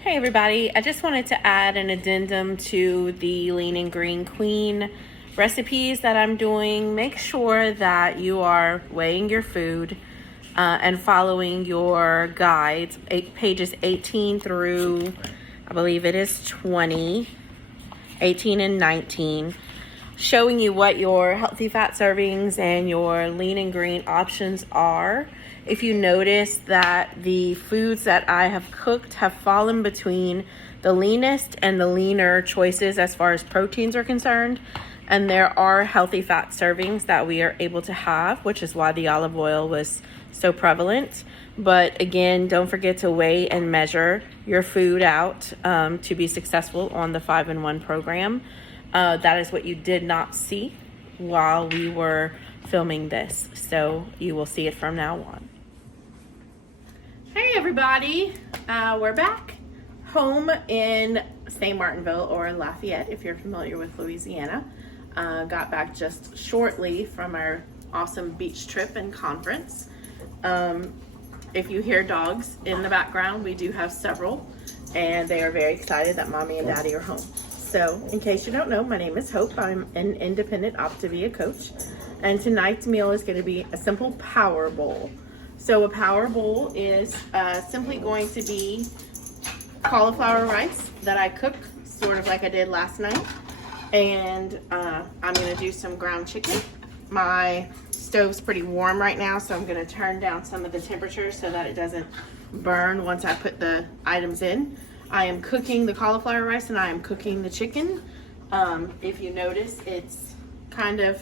Hey everybody, I just wanted to add an addendum to the Lean and Green Queen recipes that I'm doing. Make sure that you are weighing your food and following your guides, pages 18 through, I believe it is 20, 18 and 19, showing you what your healthy fat servings and your lean and green options are. If you notice that the foods that I have cooked have fallen between the leanest and the leaner choices as far as proteins are concerned, and there are healthy fat servings that we are able to have, which is why the olive oil was so prevalent. But again, don't forget to weigh and measure your food out to be successful on the 5-in-1 program. That is what you did not see while we were filming this, so you will see it from now on. Hey everybody, we're back home in St. Martinville, or Lafayette if you're familiar with Louisiana. Got back just shortly from our awesome beach trip and conference. If you hear dogs in the background, we do have several, and they are very excited that mommy and daddy are home. So in case you don't know, my name is Hope. I'm an independent Optavia coach, and tonight's meal is going to be a simple power bowl. So a power bowl is simply going to be cauliflower rice that I cook sort of like I did last night, and I'm going to do some ground chicken. My stove's pretty warm right now, so I'm going to turn down some of the temperature so that it doesn't burn once I put the items in. I am cooking the cauliflower rice and I am cooking the chicken. If you notice, it's kind of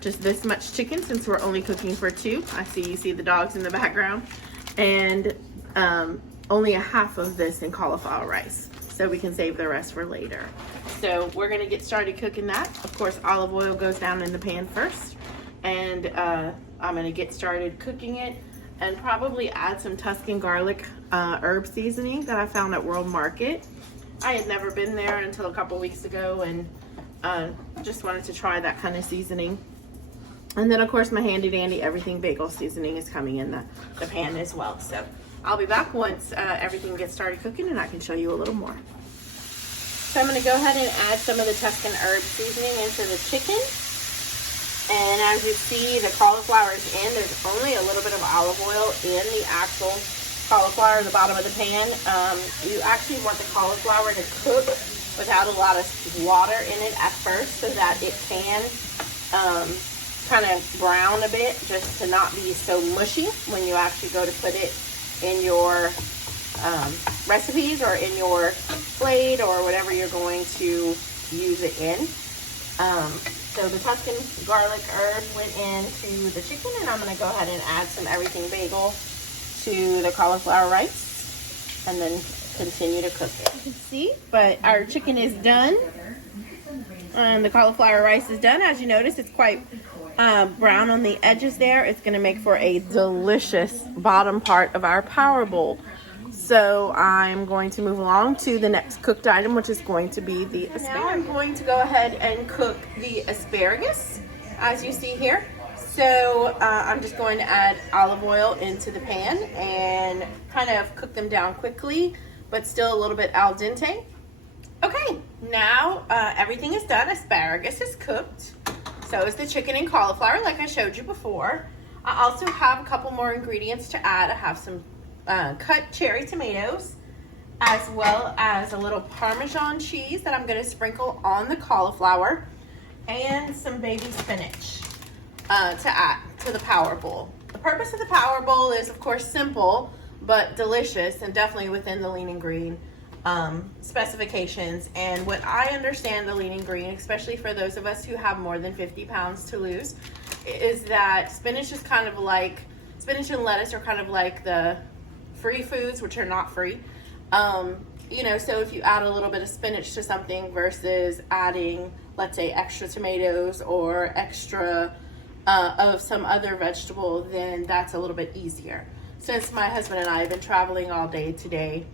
just this much chicken since we're only cooking for two. You see the dogs in the background, and only a half of this in cauliflower rice, so we can save the rest for later. So we're gonna get started cooking that. Of course, olive oil goes down in the pan first, and I'm gonna get started cooking it and probably add some Tuscan garlic herb seasoning that I found at World Market. I had never been there until a couple weeks ago, and just wanted to try that kind of seasoning. And then of course my handy dandy everything bagel seasoning is coming in the pan as well. So I'll be back once everything gets started cooking and I can show you a little more. So I'm gonna go ahead and add some of the Tuscan herb seasoning into the chicken. And as you see, the cauliflower is in. There's only a little bit of olive oil in the actual cauliflower at the bottom of the pan. You actually want the cauliflower to cook without a lot of water in it at first so that it can kind of brown a bit, just to not be so mushy when you actually go to put it in your recipes or in your plate or whatever you're going to use it in. So the Tuscan garlic herb went into the chicken, and I'm going to go ahead and add some everything bagel to the cauliflower rice and then continue to cook it. You can see, but our chicken is done and the cauliflower rice is done. As you notice, it's quite brown on the edges there. It's going to make for a delicious bottom part of our power bowl. So I'm going to move along to the next cooked item, which is going to be the asparagus. Now I'm going to go ahead and cook the asparagus, as you see here. So I'm just going to add olive oil into the pan and kind of cook them down quickly, but still a little bit al dente. Okay, now everything is done. Asparagus is cooked. So is the chicken and cauliflower, like I showed you before. I also have a couple more ingredients to add. I have some cut cherry tomatoes, as well as a little Parmesan cheese that I'm going to sprinkle on the cauliflower, and some baby spinach to add to the power bowl. The purpose of the power bowl is, of course, simple but delicious, and definitely within the lean and green specifications. And what I understand the lean and green, especially for those of us who have more than 50 pounds to lose, is that spinach is kind of like, spinach and lettuce are kind of like the free foods, which are not free. You know, so if you add a little bit of spinach to something versus adding, let's say, extra tomatoes or extra of some other vegetable, then that's a little bit easier. Since my husband and I have been traveling all day today,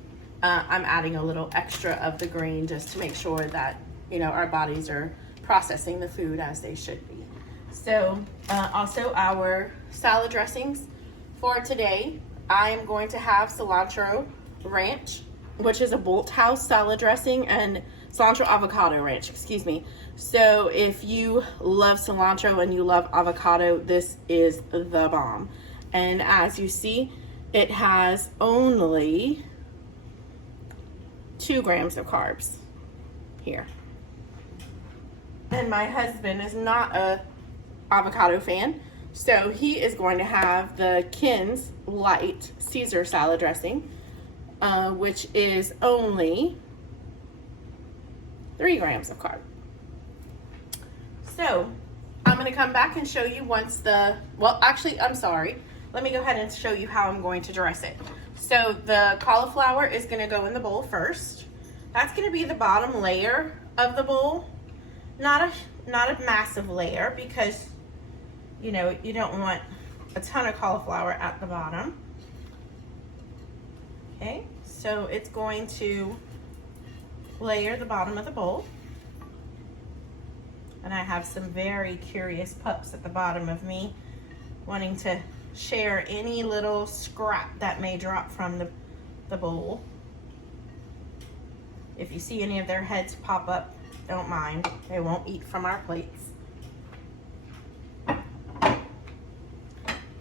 I'm adding a little extra of the green just to make sure that, you know, our bodies are processing the food as they should be. So also our salad dressings for today, I am going to have cilantro ranch which is a Bolthouse salad dressing, and cilantro avocado ranch, excuse me. So if you love cilantro and you love avocado, this is the bomb. And as you see, it has only 2 grams of carbs here. And my husband is not a avocado fan, so he is going to have the Ken's Light Caesar salad dressing, which is only 3 grams of carb. So I'm going to come back and show you once well, actually, I'm sorry. Let me go ahead and show you how I'm going to dress it. So the cauliflower is going to go in the bowl first. That's going to be the bottom layer of the bowl. Not a massive layer, because you know you don't want a ton of cauliflower at the bottom. Okay, so it's going to layer the bottom of the bowl. And I have some very curious pups at the bottom of me wanting to share any little scrap that may drop from the bowl. If you see any of their heads pop up, don't mind. They won't eat from our plates.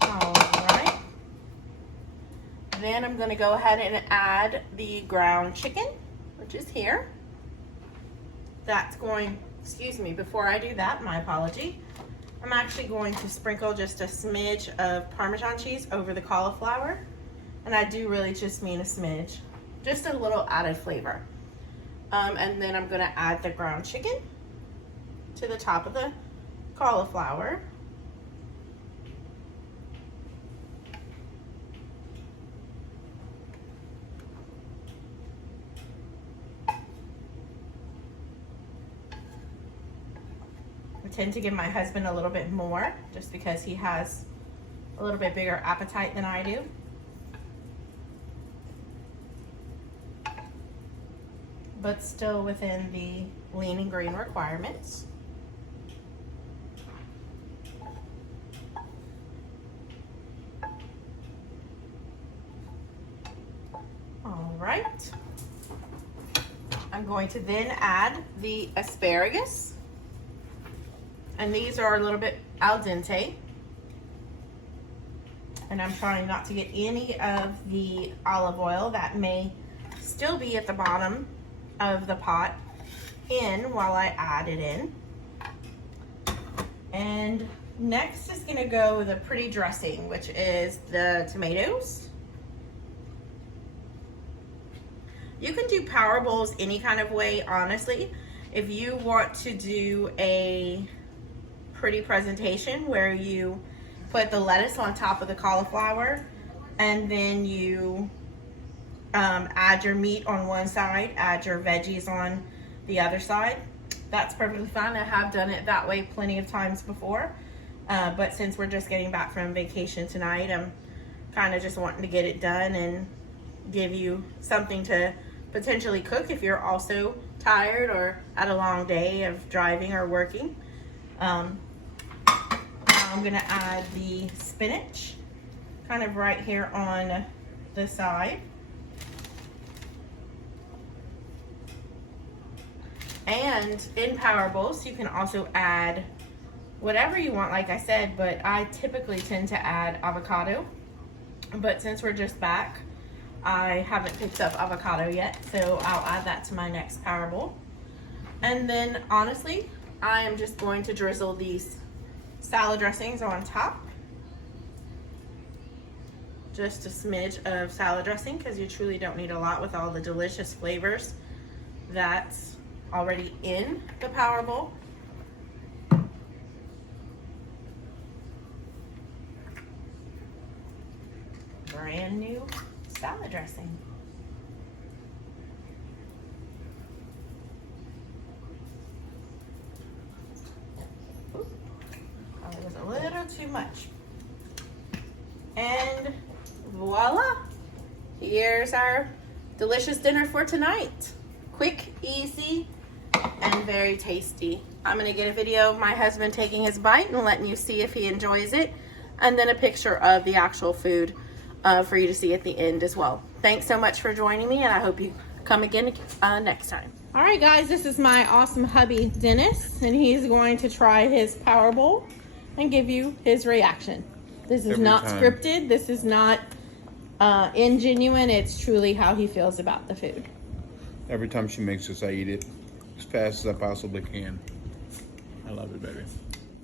All right. Then I'm going to go ahead and add the ground chicken, which is here. That's going, excuse me, before I do that, my apology. I'm actually going to sprinkle just a smidge of Parmesan cheese over the cauliflower. And I do really just mean a smidge, just a little added flavor. And then I'm gonna add the ground chicken to the top of the cauliflower. I tend to give my husband a little bit more just because he has a little bit bigger appetite than I do. But still within the lean and green requirements. All right. I'm going to then add the asparagus. And these are a little bit al dente. And I'm trying not to get any of the olive oil that may still be at the bottom of the pot in while I add it in. And next is going to go the pretty dressing, which is the tomatoes. You can do power bowls any kind of way, honestly. If you want to do a pretty presentation where you put the lettuce on top of the cauliflower and then you add your meat on one side, add your veggies on the other side, that's perfectly fine. I have done it that way plenty of times before, but since we're just getting back from vacation tonight, I'm kind of just wanting to get it done and give you something to potentially cook if you're also tired or had a long day of driving or working. Now I'm gonna add the spinach kind of right here on the side. And in power bowls, you can also add whatever you want, like I said, but I typically tend to add avocado. But since we're just back, I haven't picked up avocado yet, so I'll add that to my next power bowl. And then honestly, I am just going to drizzle these salad dressings on top. Just a smidge of salad dressing, because you truly don't need a lot with all the delicious flavors that's already in the power bowl. Brand new salad dressing. Probably was a little too much. And voila, here's our delicious dinner for tonight. Quick, easy, and very tasty. I'm gonna get a video of my husband taking his bite and letting you see if he enjoys it, and then a picture of the actual food for you to see at the end as well. Thanks so much for joining me, and I hope you come again next time. All right, guys, this is my awesome hubby, Dennis, and he's going to try his Power Bowl and give you his reaction. This is not scripted. This is not ingenuine. It's truly how he feels about the food. Every time she makes this, I eat it as fast as I possibly can. I love it, baby.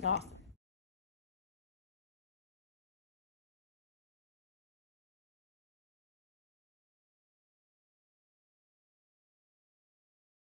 Awesome.